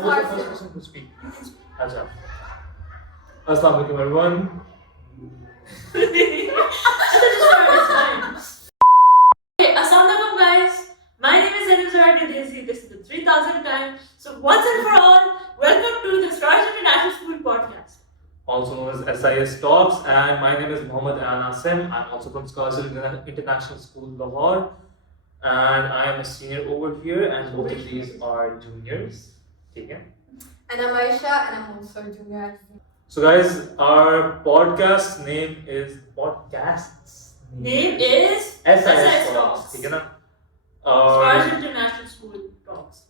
who was the first person to speak? Acha. Assalamu alaikum everyone. Hey, assalamu alaikum guys. My name is Desi. This is the 3000th time. So once and for all, welcome to the Scarsdale International School podcast. Also known as SIS Talks, and my name is Mohammed Anasim. I'm also from Scarsdale International School, Lahore, and I am a senior over here, and both of these are juniors. Okay. And I'm Aisha, and I'm also a junior. So guys, our podcast's name is SIS Talks. Okay, na? Scarsdale International School talks.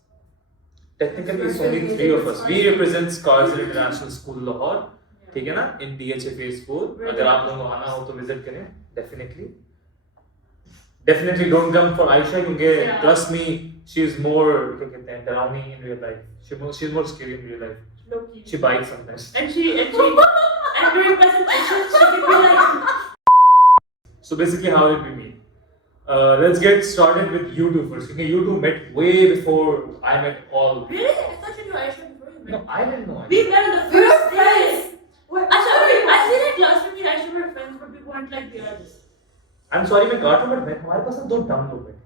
Technically, it's only three of us. We represent Scarsdale International School, Lahore. ठीक है ना? In DHFA school. अगर आप लोगों को आना हो तो visit करें. Definitely don't come for Aisha क्योंकि trust me, she is more क्या कहते हैं डरावनी in real life. She's more scary in real life. Low-key. She bites sometimes. And during presentation, she could be like. So basically, how did we meet? Let's get started with you two first. Okay, you two met way before I met all. Really? I thought you knew Aisha before you met. No, I didn't know. We met on the first day. Actually, I feel like last time we actually were friends, but we weren't like the others. I'm sorry, मैं got to but हमारे पास ना दो dumb लोग हैं.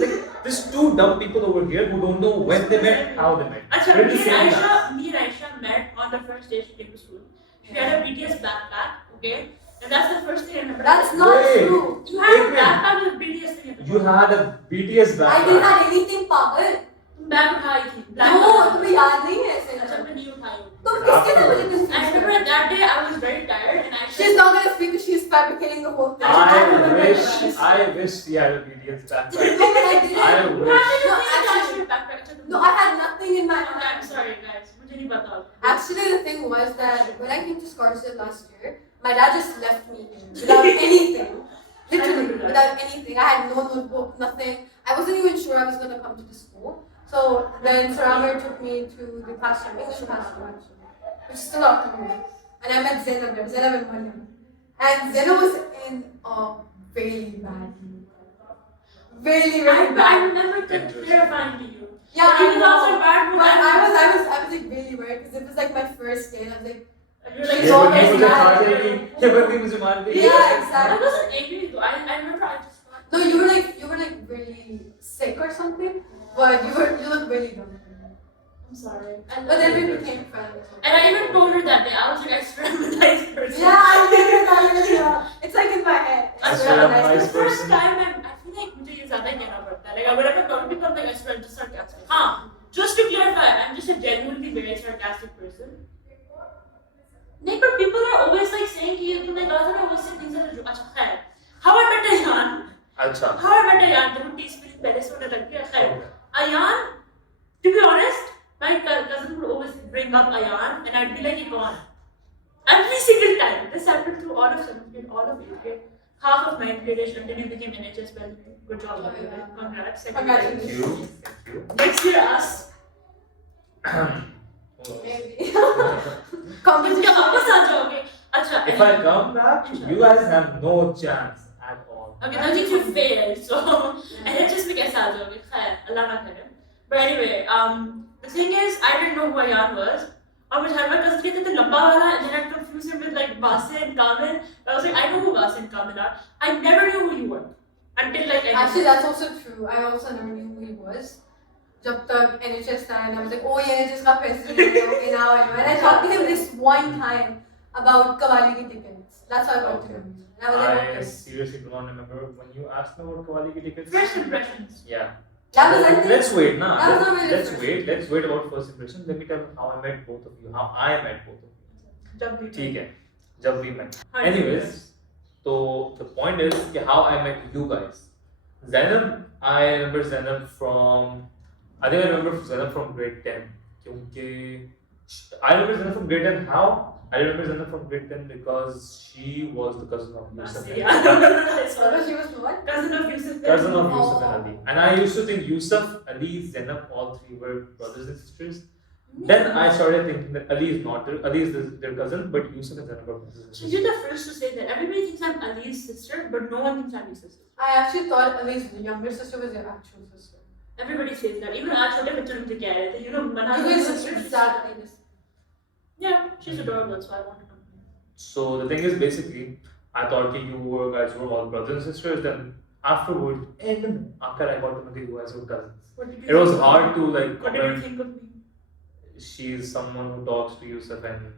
Like there's two dumb people over here who don't know when they met, how they met. Achha, We're me the same and class. Aisha met on the first day she came to school. She had a BTS backpack, okay? And that's the first thing I remember. that's not Wait. true. You had a backpack with BTS thing at the You bottom. had a BTS I backpack. didn't have anything, पागल. तुम bag उठाई थी. No, तुम्हें याद नहीं है ऐसे. अच्छा मैं नहीं उठाई हूँ. तुम किसके साथ मुझे I confuse remember कर रहे हो? that day I was very tired and I She's not gonna speak because she's fabricating the whole thing. I wish we had a BTS backpack. No, but I didn't. I How wish. did you No, think I actually- should backpack? अच्छा, No, I had nothing in my Okay, I'm hand. sorry guys. मुझे नहीं पता. Actually, the thing was that when I came to Scarsdale last year, my dad just left me here without anything. Literally, without anything. I had no notebook, nothing. I wasn't even sure I was gonna come to the school. So then Saramir took me to the classroom, English classroom actually, which is still out there. And I met Zainab there, Zainab and Maryam. And Zainab was in a really bad mood. Really I bad. remember clarifying to you. Yeah, He I was know. also in bad mood. But I was like really worried because it was like my first day and I was like, You're like She's so always angry. mad. ये बंदी मुझे मार देगी. Yeah, I exactly. wasn't angry with you. I remember I just thought. No, you were like really sick or something, but you looked really dumb. I'm sorry. But then we became friends. And I even told her that day. I was like, I swear I'm a nice person. Yeah, I remember that. Yeah. It's like in my head. I swear I'm a It's nice the first person. time I feel like मुझे ये ज़्यादा ही कहना पड़ता है. Like whenever I talk to people, I'm like I swear I'm just sarcastic. हाँ, just to clarify, I'm just a genuinely very sarcastic person. नहीं, but people are always like saying कि तुमने कहा था ना वो से things are अच्छा खैर. How I met Ayan? अच्छा. How I met Ayan? जब वो teaspoon पहले से होने लग गया खैर. Ayan, to be honest, my cousin would always bring up Ayan, and I'd be like, "You're gone." Every single time. This happened through all of 7th grade, all of 8th grade, half of 9th grade until you became NHS. Well, good job, by the way. Congrats. Congratulations. Thank you. Next year, us. Maybe. Competition. Competition. वापस आ जाओगे. अच्छा. If I come back, you guys have no chance at all. Okay, now that you failed, so NHS में कैसे आ जाओगे? खैर, अल्लाह ना करे. But anyway, the thing is, I didn't know who Ayan was. और मुझे हर बार cousin कहते थे लंबा वाला, and then I'd confuse him with like Basit and Kamil. I was like, I know who Basit and Kamil are. I never knew who you were until like. Actually, that's also true. I also never knew who he was. जब तक NHS था, and I was like, oh, ये NHS का president है. Okay, now I know. And I talked to him this one time about Kawali ki tickets. That's how I got to him. And I was like, I okay. seriously do not remember when you asked me about Kawali ki tickets. First impressions. Yeah. That was I think. Let's wait, nah. That was not really Let's first wait. Let's wait about first impression. Let me tell you how I met both of you. How I met both of you. जब भी. ठीक है. जब we met. हाँ, Anyways, so the point is कि how I met you guys. Zainab, I remember Zainab from. I think I remember Zainab from grade 10. क्योंकि I remember Zainab from grade 10. How? I remember Zainab from grade 10 because she was the cousin of Yusuf. Yeah. So she was what? Cousin of Yusuf. Cousin of Yusuf Oh. and Ali. And I used to think Yusuf, Ali, Zainab, all three were brothers and sisters. Then I started thinking that Ali is not Ali is their cousin, but Yusuf and Zainab are brothers and So sisters. you're the first to say that. Everybody thinks I'm Ali's sister, but no one thinks I'm his sister. I actually thought Ali's younger sister was your actual sister. Everybody says that. Even आज छोटे बच्चों ने कह रहे थे, you know, Manal You is guys exactly this. yeah, she's adorable, so I want to know. So the thing is, basically, I thought that you guys were all brothers and sisters. Then afterward, and after I got to know that you guys were cousins, What did you it was think of hard me? to like. What did you comment. think of me? She is someone who talks to Yusuf and Ali.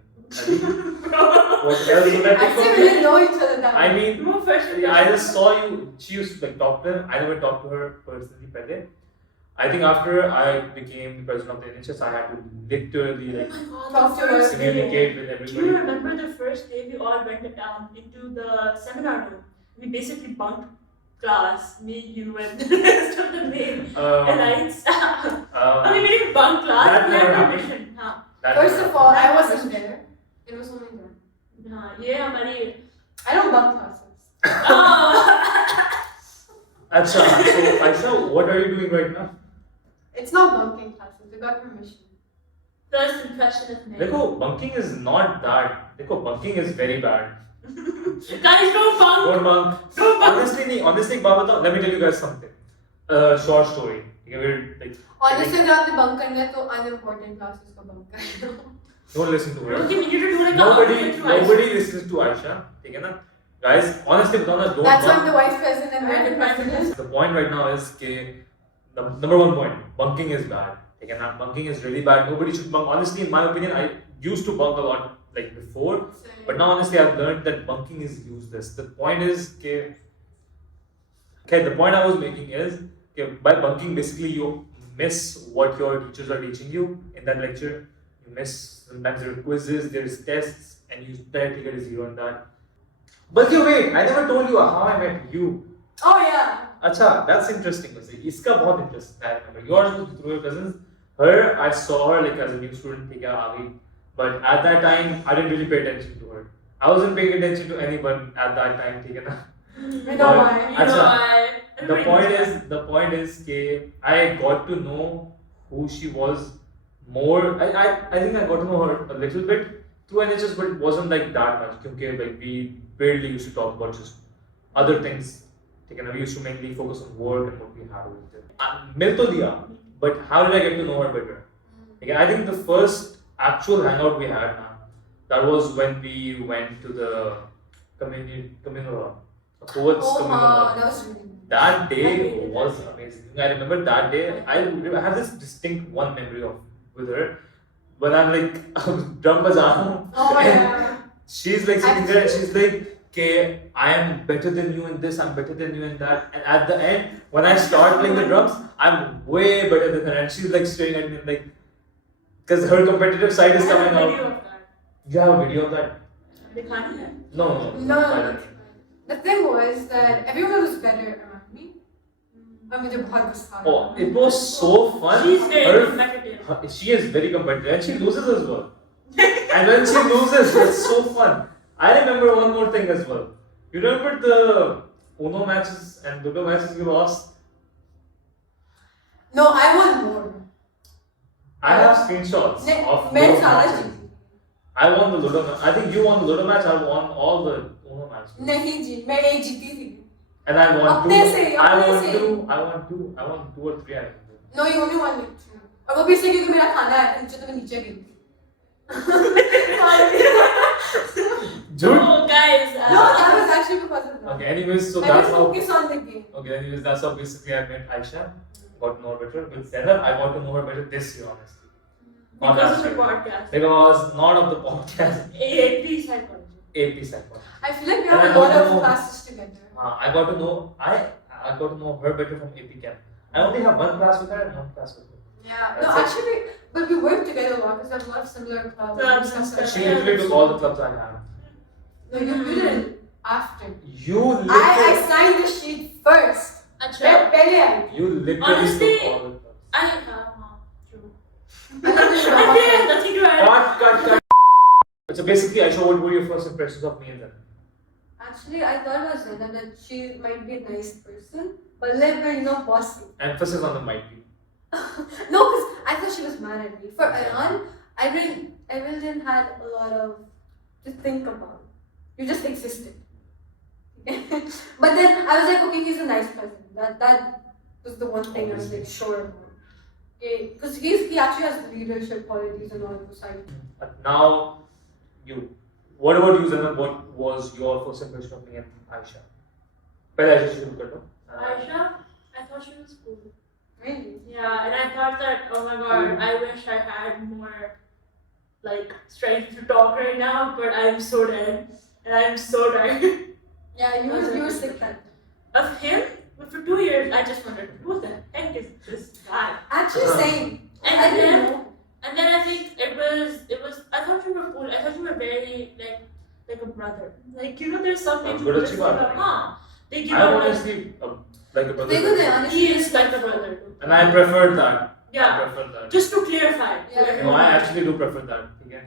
What else would I think Actually, of we you? didn't know each other that I much. mean, You were first with I us. just saw you. She used to like talk to them. I never talked to her personally. Pehle. I think after I became the president of the NHS, I had to literally like Oh my God, Talk the to her. first day. communicate with Do you everybody. remember the first day we all went into the seminar room? We basically bunked class, me, you, and the rest of the main allied staff. I mean, we didn't bunk class, that we never had happened. permission. Huh. that First never of all, I wasn't there. It was only them. Huh. Yeah, हमारी. I don't bunk classes. Oh. Acha, so Aisha, what are you doing right now? It's not bunking classes. We got permission. First impression of me. Dekho, bunking is not that. Dekho, bunking is very bad. Guys, don't bunk. Don't bunk. Don't bunk. Honestly, Baba, let me tell you guys something. Short story. We're like, Honestly, अगर आपने bunk करना है तो unimportant classes को bunk करना. don't listen to her. Don't give me you to do like Nobody listens to Aisha. ठीक है ना? Guys, honestly, बताओ ना, don't That's why bunk. I'm the vice president and we're the president. The point right now is कि the number one point, bunking is bad. ठीक है ना? Bunking is really bad. Nobody should bunk. Honestly, in my opinion, I used to bunk a lot like before, but now honestly, I've learned that bunking is useless. The point is the point I was making is by bunking, basically you miss what your teachers are teaching you in that lecture. You miss sometimes there are quizzes, there is tests, and you directly get a zero on that. But wait, I never told you how I met you. Oh yeah. Acha, that's interesting. Iska bahut interesting. I remember. Yours through your cousins. Her, I saw her like as a new student. ठीक है, आ गई. But at that time, I didn't really pay attention to her. I wasn't paying attention to anyone at that time. ठीक है ना? We know why. You know why? The point is that I got to know who she was more. I think I got to know her a little bit through NHS, but it wasn't like that much. Because like we barely used to talk about just other things. ठीक है ना? We used to mainly focus on work and what we had with it. मिल तो दिया, but how did I get to know her better? Okay, I think the first actual hangout we had that was when we went to the communal poets Oh, communal. that was really. That day was amazing. I remember that day. I have this distinct one memory of with her when I'm like drum baja. Oh yeah. She's like sitting there and she's like, okay, I am better than you in this, I'm better than you in that. And at the end, when I start playing the drums, I'm way better than her. And she's like staring at me like, because her competitive side is coming I have a out. video of that. You have a video of that? दिखानी है? No. No. The thing was that everyone was better around me. और मुझे बहुत गुस्सा Oh, आया. it was so fun. She's very Her- competitive. She is very competitive and she loses as well. And when she loses, it's so fun. I remember one more thing as well. You remember the Uno matches and Ludo matches you lost? No, I won more. I have screenshots of मैं those सारा matches. जीती. I won the Ludo match. I think you won the Ludo match. I won all the Uno matches. नहीं जी, मैं एक जीती थी. And I won two. अपने से, I अपने won से. two. I won two or three. I remember. No, you only won like 2. और वो भी इसलिए क्योंकि मेरा खाना आया था नीचे तो मैं नीचे गई थी. Dude. Oh, guys. No, that was actually because of that. Okay. Anyways, so I that's was how. focused on the game. Okay. Anyways, that's how basically I met Aisha. Got to know her better. With Zainab, I got to know her better this year, honestly. Not Because last of the year. podcast. Because not of the podcast. AP psychology. AP psychology. I feel like we And have I a lot don't of know. classes together. I got to know her better from AP Chem. I only have one class with her and one class with her. Yeah. That's No, it. actually, but we work together a lot because we have a lot of similar clubs. Clubs and and stuff. stuff. She Yeah, literally that's took all the clubs I have. No, you didn't. After. You I literally, signed the sheet first. अच्छा. पहले आई. you literally Honestly, took all the clubs. I true. I don't know I about think I have that. nothing to add. Cut. So basically, Aisha, what were your first impressions of me and them? Actually, I thought about Zena that she might be a nice person, but let her bossy. Emphasis on the might be. No, because I thought she was mad at me. For Ayan, I really didn't have a lot of to think about. You just existed. But then I was like, okay, he's a nice person. That was the one thing I was like sure about. Because he actually has leadership qualities and all of the side. Now, you. What about you, Zainab? What was your first impression of me and Aisha? पहले Aisha शुरू कर दो. Aisha, I thought she was cool. Really? Yeah, and I thought that, oh my god, I wish I had more like strength to talk right now, but I'm so dead and I'm so tired. Yeah, you were sick then. Of him, but for 2 years I just wondered, who the heck is this guy? Actually, same. And I didn't then, know. and then I think it was. I thought you were cool. I thought you were very like a brother. Like there's some people good who अच्छी just बात like, है. they give I'm out like honestly like a brother. They honestly he is like a brother too. And I preferred that. Yeah. I preferred that. Just to clarify. Yeah. No, I actually do prefer that. Okay.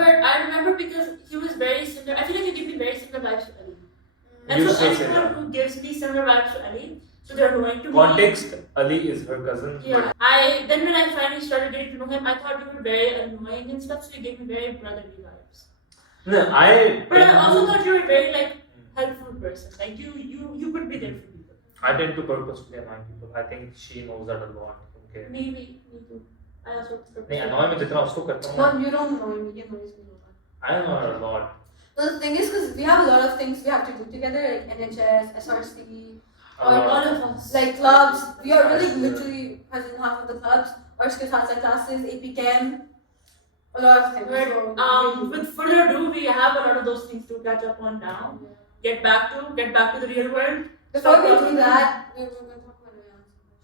But I remember because he was very similar. I feel like he gave me very similar vibes to Ali. And You so should say anyone that. who gives me similar vibes to Ali, so they're annoying to me. Context, Ali is her cousin. Yeah. Then when I finally started getting to know him, I thought you were very annoying and stuff, so you gave me very brotherly vibes. No, But I also thought you were a very helpful person. Like you could be there for people. I tend to purposefully annoy people. I think she knows that a lot. Okay. Me too. I also नहीं annoy मैं जितना उसको करता हूँ. No, you don't know me. He annoys me a lot. I know her a lot. No, the thing is, because we have a lot of things we have to do together, like NHS, SRC, A or lot. all of us. like clubs. We are really literally present in half of the clubs. Or उसके साथ like classes, AP Chem, a lot of things. But So, with further ado, we have a lot of those things to catch up on now. Get back to the real world. before we do that, we're going to talk about it.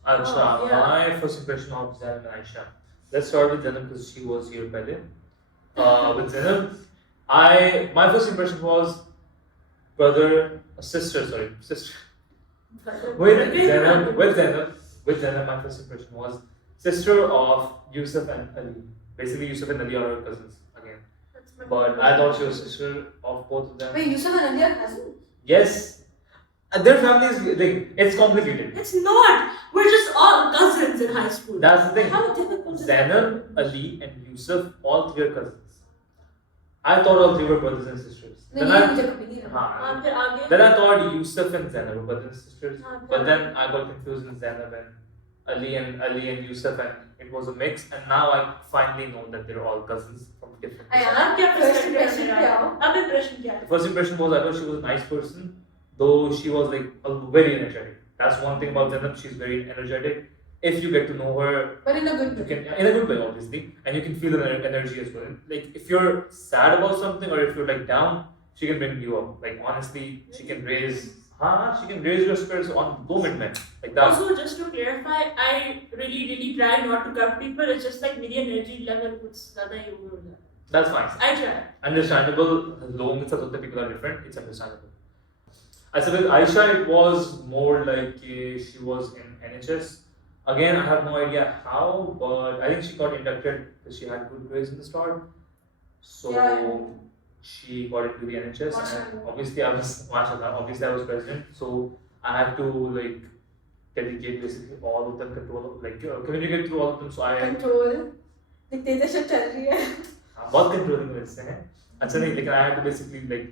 Acha, Oh, yeah. my first impression of Zainab and Aisha. Let's start with Zainab because she was here पहले. With Zainab, my first impression was sister. With Zainab, my first impression was sister of Yusuf and Ali. Basically, Yusuf and Ali are her cousins again. But I thought she was sister of both of them. Wait, Yusuf and Ali are cousins? Yes. Their family is like, it's complicated. It's not. We're just all cousins in high school. That's the thing. How difficult is Zainab, Ali, and Yusuf, all three are cousins. I thought all three were brothers and sisters. नहीं, Then ये मुझे कभी नहीं लगा. I, फिर आगे then I thought Yusuf and Zainab were brothers and sisters. हाँ, But then I got confused in Zainab and Ali and Yusuf, and it was a mix. And now I finally know that they're all cousins from different. Ayan, क्या first perspective impression है क्या मेरा? हो? अब impression क्या है? The first impression was I thought she was a nice person, though she was like very energetic. That's one thing about Zainab. She's very energetic. If you get to know her, But in a good you way. can in a good way, obviously, and you can feel the energy as well. Like if you're sad about something or if you're like down, she can bring you up. Like honestly, she can raise your spirits on low midnight. Like that. Also, just to clarify, I really try not to cut people. It's just like मेरी energy level कुछ ज़्यादा ही over हो जाता है. That's fine. I try. Understandable. Low means that people are different. It's understandable. I said with Aisha, it was more like she was in NHS. Again, I have no idea how, but I think she got inducted because she had good grades in the start. So she got into the NHS, and obviously I was president, so I had to like dedicate basically all of them control, like communicate through all of them. So I Control. Dictatorship चल रही है. बहुत controlling वैसे हैं. अच्छा नहीं, लेकिन I had to basically like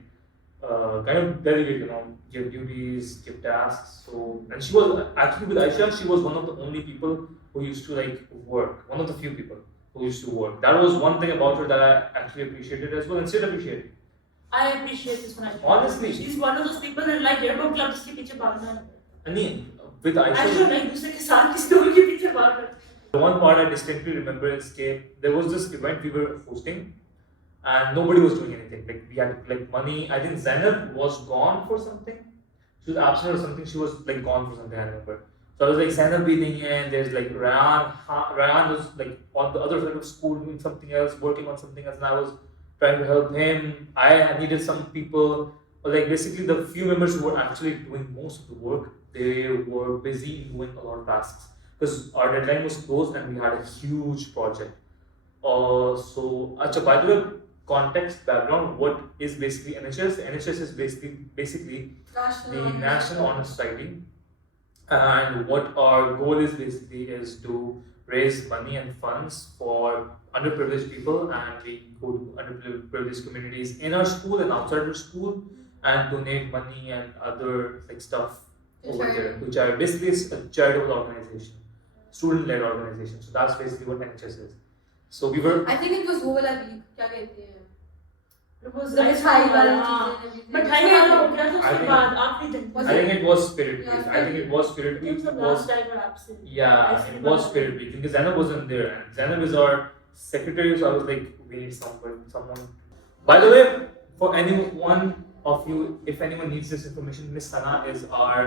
kind of delegate, give duties, give tasks. So, and she was actually with Aisha, she was one of the only people who used to like work. One of the few people who used to work. That was one thing about her that I actually appreciated as well and still appreciate. I appreciate this one. Honestly. She's one of those people that like yearbook club जिसके पीछे भागना है. And with I Aisha, should like दूसरे के साथ किसी और के पीछे भागना. the one part I distinctly remember is that there was this event we were hosting. And nobody was doing anything. Like we had to collect money. I think Zainab was gone for something. She was absent or something. She was like gone for something. I remember. So I was like Zainab being here, and there's like Ryan was like on the other side of school doing something else, working on something else, and I was trying to help him. I needed some people. Like basically the few members who were actually doing most of the work, they were busy doing a lot of tasks because our deadline was close and we had a huge project. So by the way, context background, what is basically NHS? NHS is basically the National Honor Society, and what our goal is basically is to raise money and funds for underprivileged people, and we go to underprivileged communities in our school and outside our school and donate money and other like stuff over there to charity. Basically, it's a charitable organization, student-led organization. So that's basically what NHS is. So we were. I think it was वो वाला week क्या कहते हैं? It was The मिठाई वाली चीजें हाँ and everything. मिठाई वाला हो गया तो उसके बाद आखिरी दिन Was I think it was Spirit Week. Yeah, I think it was Spirit Week. It was It the was. last time we're absent. Yeah, it was Spirit Week because Zainab wasn't there, and Zainab is our secretary. So I was like, we need someone. By the way, for anyone of you, if anyone needs this information, Miss Sana is our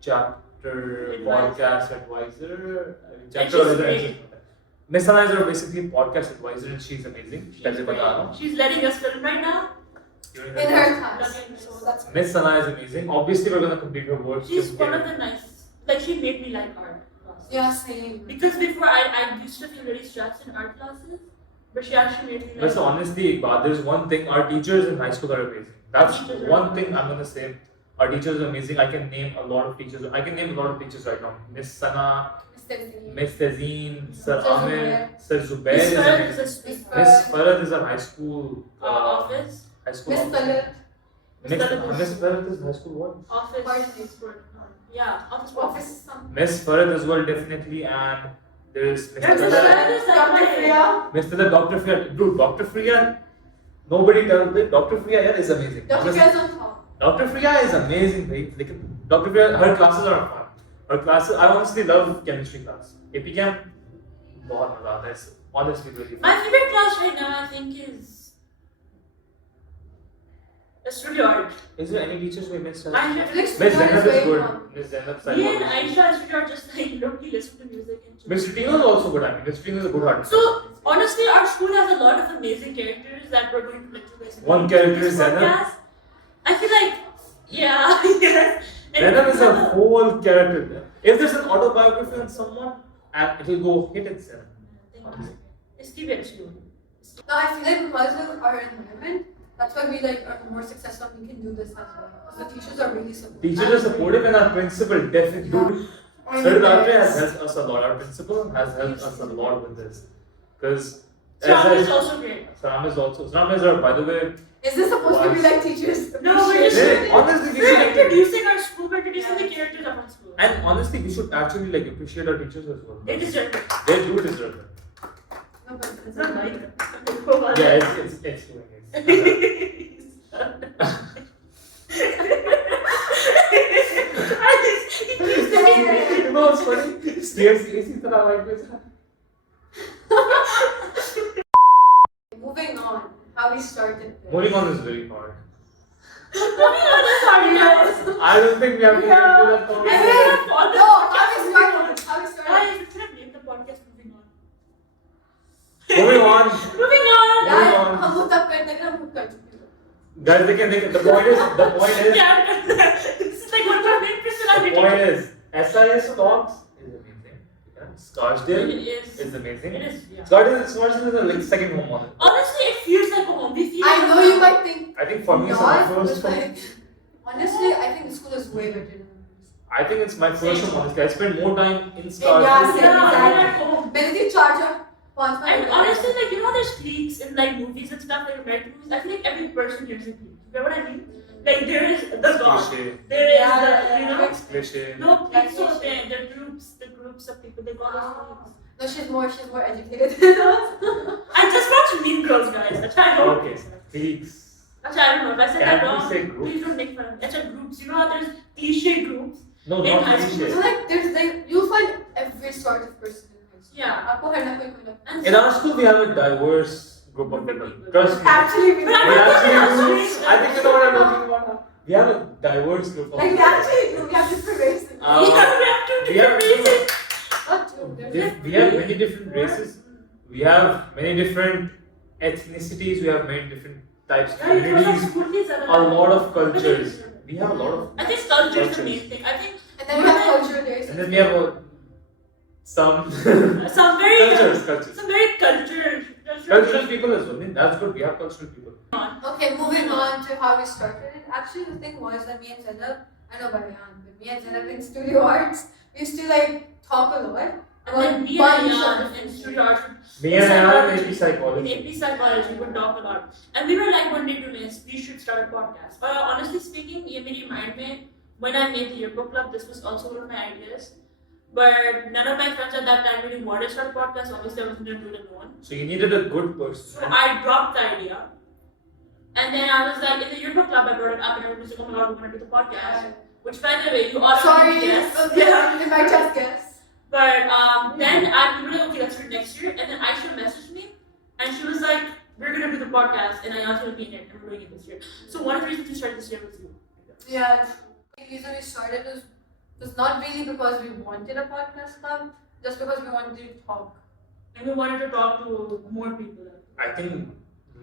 chapter podcast advisor. Chapter she's advisor. Miss Sana is our basically podcast advisor, and she's amazing. She's letting us film right now. In her class. So that's Miss Sana is amazing. Obviously, we're gonna complete her work. She's one of the nicest. Like she made me like art classes. yeah, same. Because before I used to feel very stressed in art classes, but she actually made me like. But honestly, there's one thing: our teachers in high school are amazing. That's Teachers are one thing amazing. I'm gonna say. Our teachers are amazing. I can name a lot of teachers. I can name a lot of teachers right now. Miss Sana, Mr. Z. Miss Tazeen, Sir Sir Amir, Zubair. Sir Zubair Miss is Farad amazing. is a sweet Miss Farad is a high school office. High school Miss officer. Talat. Miss Farad is high school what? Office. Parties. Yeah, office. Office something. Miss Farad as well definitely, and there's Miss There's Mr. Talat. Talat. Dr. Priya. Mr. Dr. Freya, dude, Dr. Freya, nobody tells me. Dr. Freya yeah, is amazing. Dr. Honestly, Priya's on top. Dr. Freya is amazing, right? Like, Dr. Freya, her classes are fun. Her classes, I honestly love chemistry class. AP Chem, बहुत मजा आता है. It's honestly really fun. My favorite class right now, I think, is studio art. Is there any teachers we missed? I have Felix Miss Turan is Zainab is very good. fun. Miss Zainab me and psychology. Aisha at studio art just like literally listen to music and Miss Tina is also good. I mean, Miss Tina is a good artist. So honestly, our school has a lot of amazing characters that we're going to lecture guys. One character this is Zainab. podcast. I feel like, yeah, yes. And Zainab is a Zainab- whole character. If there's an autobiography on someone, and it will go hit it Zainab. Honestly. It's keep it slow. No, I feel like because of our environment, that's why we like are more successful and we can do this as well. Because the teachers are really supportive. Teachers are supportive and our principal definitely. Dude, Sir Ratre has helped us a lot. Our principal has helped us a lot with this. Because Shram is also great. Saram is also. Saram is our, by the way. Is this supposed to be like teachers? No, we're just Really, honestly, we we're should. introducing our school, we're introducing the characters of our school. And honestly, we should actually like appreciate our teachers as well. They deserve it. They do deserve it. No, but It's not like Yeah, it's doing it. You know what's funny? Stairs इसी तरह like this. moving on, how we started this. Moving on is very hard. Moving on is hard, guys. I don't think we have to Yeah. do that I conversation. mean, all the No, how podcast we moving started. on. How we started. Guys, we should have named the podcast moving on. Moving on. Moving on. Yeah. Guys, हम वो तब करते हैं हम खुद कर चुके हैं. Guys, the point is, Yeah, this is like one of our main the personalities. point is, SIS talks is amazing. Yeah. Scarsdale It is. is amazing. It is, yeah. Scarsdale is a like second home on it. Honestly, it feels like a home. We feel I know you might think I think for me, it's not, my first but home. like, honestly, I think the school is way better than ours. I think it's my first home. Honestly, I spent more time in Yeah, Scarsdale. same. Yeah, we're Exactly. at home. मैंने दी charger पांच बार And लगाया. honestly, like, you know how there's cliques in like movies and stuff, like American movies? I feel like every person here's a clique. You know what I mean? Like, there is the god, Cliche. there is Yeah, the, you know? Cliche. No, cliques are there. They're groups of people. They call us cliques. No, she's more educated than us. I just watched Mean Girls, guys. Achha, I don't Okay. Cliques. Achha, I don't know. If I said that Can we wrong, say group? please don't make fun of me. Achha, groups. You know how there's cliche groups? No, In not high school. cliche. So like there's like you'll find every sort of person in high school. Yeah. आपको हर ना कोई ना. And In our school, we have a diverse group of people. Trust me. Actually, we But I We don't think actually that's do. racist. I think you know what I'm talking about now. We have a diverse group of like people. actually do. We have different races. Uh, we have two we have- different races. Not two. There's We have many different races. We have many different ethnicities. We have many different types of Yeah, you told us communities. school fees are A lot of cultures. We have a lot of. I think culture is the Cultures. main thing. I think and then we have cultural races. And then we have some some very cultures. some very cultured Cultural people as well. I mean, that's good. We have cultural people. Okay, moving on to how we started it. Actually, the thing was that me and Zainab, I know Barian, but me and Zainab in studio arts, we used to like talk a lot. And then me and bunch Ayan of in studio art, Me and Ayan in AP in psychology. AP psychology would talk a lot. And we were like one day doing this, we should start a podcast. But honestly speaking, ये मेरी mind में when I made the yearbook club, this was also one of my ideas. But none of my friends at that time really wanted to start a podcast. Obviously, I wasn't going to do it alone. So you needed a good person. So I dropped the idea. And then I was like, in the yearbook club, I brought it up and everybody was like, oh my god, we're going to do the podcast. Which, by the way, you all Sorry, guess. yeah, my just guess. But then we were like, okay, let's do it next year. And then Aisha messaged me and she was like, we're going to do the podcast and I asked her to be in it and we're doing it this year. So one of the reasons we started this year was you. Yeah, the reason we started was not really because we wanted a podcast club, just because we wanted to talk. And we wanted to talk to more people. I think.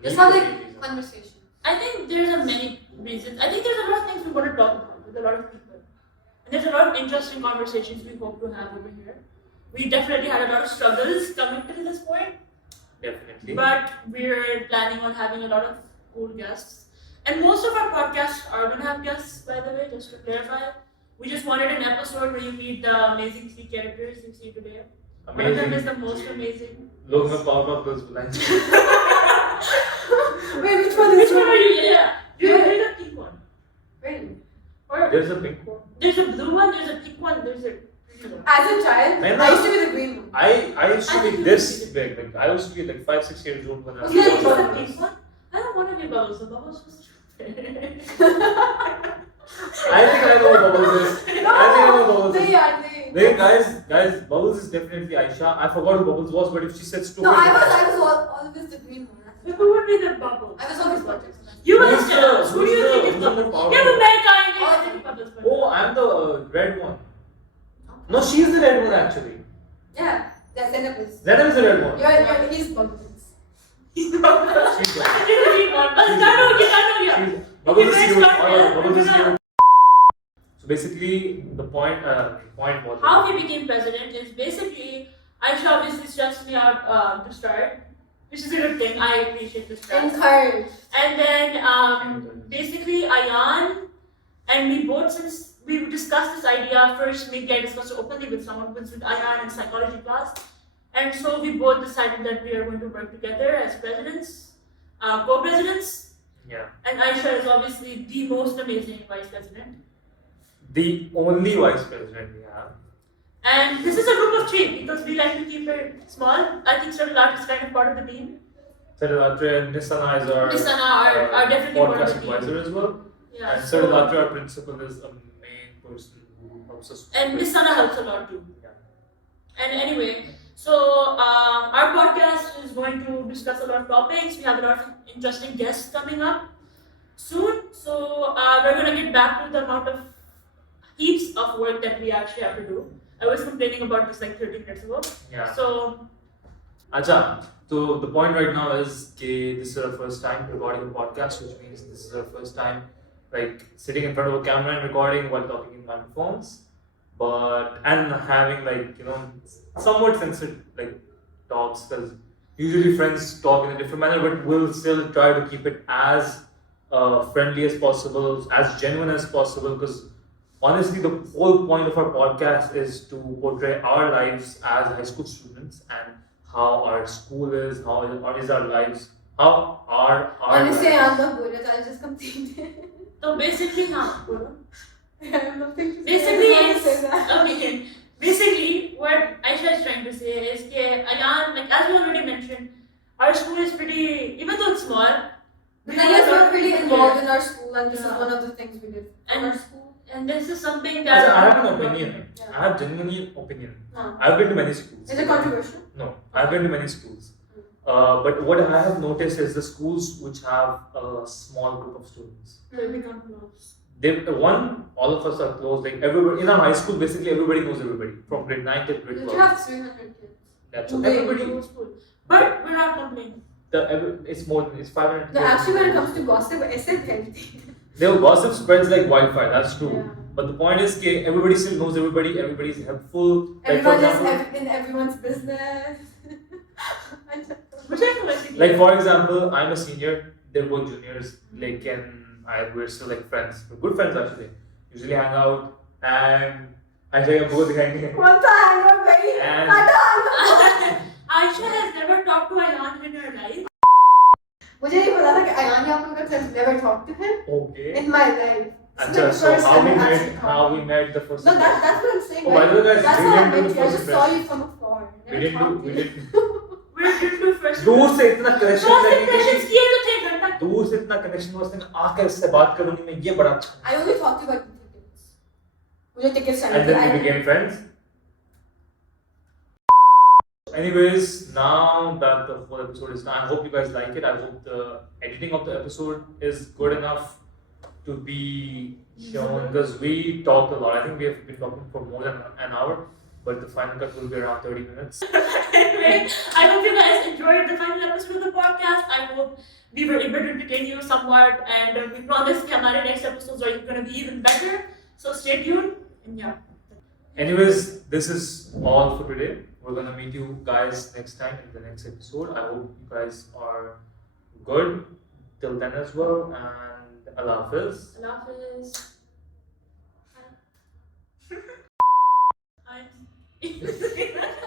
Just have like conversations. I think there's many reasons. I think there's a lot of things we want to talk about with a lot of people. And there's a lot of interesting conversations we hope to have over here. We definitely had a lot of struggles coming to this point. Definitely. But we're planning on having a lot of cool guests. And most of our podcasts are going to have guests, by the way, just to clarify. We just wanted an episode where you meet the amazing 3 characters you see today. One of them is the most amazing. Look, my Powerpuff Girls blind. Wait, which one is Which one are you? Yeah. You're the pink one. Really? Or There's a pink one. there's a blue one, there's a pink one, there's a green one. As a child, Man, I used to be the green one. I used to I be think this you big. Like I used to be like 5-6 years old when I was Yeah, You you want want the pink one? I don't want to be Bubbles. The Bubbles was stupid. I think I know what Bubbles is. I think I know what Bubbles is. They are. Hey guys, Bubbles is definitely Aisha. I forgot who Bubbles was, but if she said stupid. No, I was always the green one. So who would be the Bubbles? I was always watching. You Who's understand? Who do you think is who's the Bubbles? powerful? Yeah, but mankind is the Bubbles. Oh, I'm the red one. No, she's the red one actually. Yeah, that's Zenab is. Zenab is the red one. He's Bubbles. He's She's the the green one. But I know. Bubbles is Okay, cute. let's start Bubbles is here. cute. So basically, the point was How he became president is basically Aisha obviously stressed me out to start, which is a good thing. I appreciate the stress. Encouraged. And then basically Ayan and me both, since we discussed this idea first, maybe I discussed it openly with someone with Ayan in psychology class, and so we both decided that we are going to work together as presidents, co-presidents. Yeah. And Aisha is obviously the most amazing vice president. The only vice president we have. And this is a group of 3 because we like to keep it small. I think Sardalat is kind of part of the team. Sardalatra and Nisana is our Nisana are definitely part of podcast the team. advisor as well. Yeah, And so- Sardalatra, our principal, is a main person who helps us. And with- Miss Sana helps a lot too. Yeah. And anyway, so our podcast is going to discuss a lot of topics. We have a lot of interesting guests coming up soon. So we're going to get back to the amount of heaps of work that we actually have to do. I was complaining about this like 30 minutes ago. Yeah. So Acha, so the point right now is that this is our first time recording a podcast, which means this is our first time like sitting in front of a camera and recording while talking in microphones, and having like somewhat censored like talks, because usually friends talk in a different manner, but we'll still try to keep it as friendly as possible, as genuine as possible, because honestly, the whole point of our podcast is to portray our lives as high school students and how our school is, how is our lives, how are our Honestly, lives. I'm not good at it. I'll just complete So basically, I have nothing to say. basically I just it's wanna say that. okay. Basically, what Aisha is trying to say is that Ayan, like as we already mentioned, our school is pretty, even though it's small. The thing is, we're pretty involved in our school, and this is one of the things we did in And- our school. And this is something Acha, that I have an opinion. Yeah. I have genuinely opinion. Huh. I've been to many schools. Is it controversial? No, I've been to many schools. But what I have noticed is the schools which have a small group of students. they become close. All of us are close. Like everybody in our high school, basically everybody knows everybody from grade 9 till grade You 12. have 300 kids. That's Wait, everybody. But we're not complaining. It's more than 500. No, actually, when it comes to gossip, I said healthy. Their gossip spreads like wildfire. That's true. Yeah. But the point is, everybody still knows everybody. Everybody's helpful. Like for Everyone is example, in everyone's business. Which I feel like like for example, I'm a senior. They're both juniors. Like we're still like friends. We're good friends actually. Usually hang out and actually हम बहुत दिखाएंगे. One time, you're very. And- Aisha has never talked to Ayan in her life. मुझे नहीं पता था कि Ayan Yapur has never talked to him Okay. in my life. Acha, like so first how we time I met? actually How caught we you. met the first? No, that's what I'm saying. Oh, by the way, guys, that's we how I didn't do met the you. I first just saw impression. you from afar. We didn't do. We didn't. We didn't do first. दूर से इतना connection First लगी impressions कि किए तो थे घंटा. दूर से इतना कनेक्शन हुआ उसने आकर इससे बात करूंगी मैं ये बड़ा अच्छा. I only talked to you about the tickets. मुझे tickets And चाहिए. then we became friends. Anyways, now that the whole episode is done, I hope you guys like it. I hope the editing of the episode is good enough to be shown because we talked a lot. I think we have been talking for more than an hour, but the final cut will be around 30 minutes. Anyway, I hope you guys enjoyed the final episode of the podcast. I hope we were able to entertain you somewhat, and we promise that our next episodes are going to be even better. So stay tuned, and yeah. Anyways, this is all for today. We're gonna meet you guys next time in the next episode. I hope you guys are good till then as well, and Allah Hafiz. Allah Hafiz. I'm